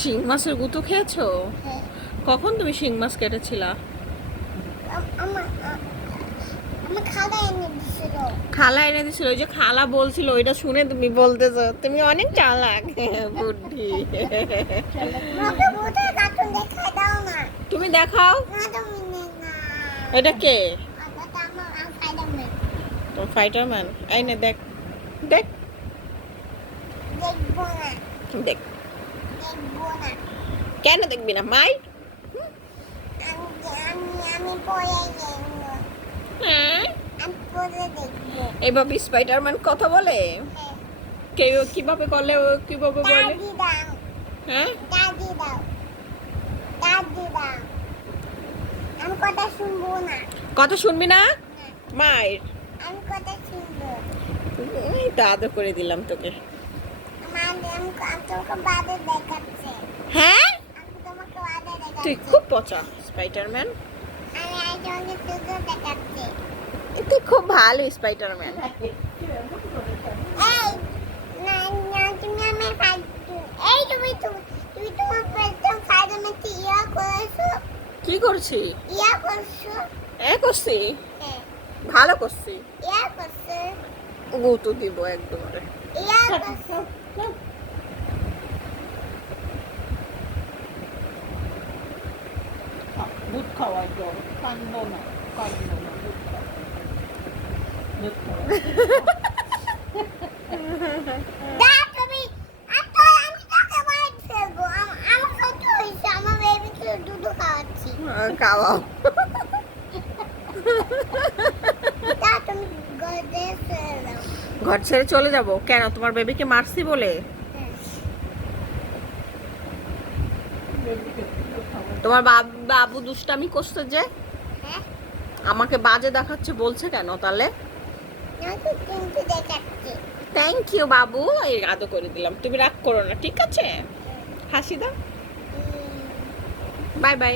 শিং মাছের গুঁতো খেয়েছো? কখন তুমি শিং মাছ কেটেছিলা? খালা এনে দিছিল। ওই যে খালা বলছিল, ওইটা শুনে তুমি বলতেছো তুমি অনেক চালাক বুদ্ধি। তুমি দেখাও। এটা কে? তোমার ফাইটারম্যান। এই নে দেখ দেখ দেখ। কেন দেখবি না মাই? এইভাবে স্পাইডারম্যান কথা বলে? কেউ কিভাবে করলে ও কিভাবে বলে? হ্যাঁ, আমি কথা শুনবো না। কথা শুনবি না মায়ের? আমি কথা শুনবো। এই তো আদর করে দিলাম তোকে। তোমাকে বাদে দেখাচ্ছে। হ্যাঁ, আমি তোমাকে বাদে তুই দেখাচ্ছি। খুব পচা স্পাইডারম্যান। আমি একজনকে শুধু দেখাচ্ছি। তুই খুব ভালো স্পাইডারম্যান। এই না না তুমি আমার ফাইট। এই তুমি তোমার প্রথম ফাইটারম্যানকে ইয়া করেছো। কি করছি? ইয়া করছো। করছি, হ্যাঁ ভালো করছি। ইয়া করছো। গুঁতো দিব একদম। ইয়া করছো। দুধ খাওয়াই তো কান্দো না দুধ খাওয়া দুধ খাওয়া দা তুমি আমি তোকে মার ফেলবো। আমার কত হয়েছে, আমার বেবিকে দুধ খাওয়াচ্ছি। খাওয়াও। দা তুমি গদে ফেলো। ঘর ছেড়ে চলে যাব কেন? তোমার বেবিকে মারছি বলে? তোমার বাবু দুষ্টামি করছে যে, হ্যাঁ আমাকে বাজে দেখাচ্ছে বলছে কেন তাহলে? নাকি কিন্তু দেখাচ্ছি। থ্যাংক ইউ বাবু, এই আদর করে দিলাম। তুমি রাগ করো না, ঠিক আছে? হাসি দাও। Bye bye.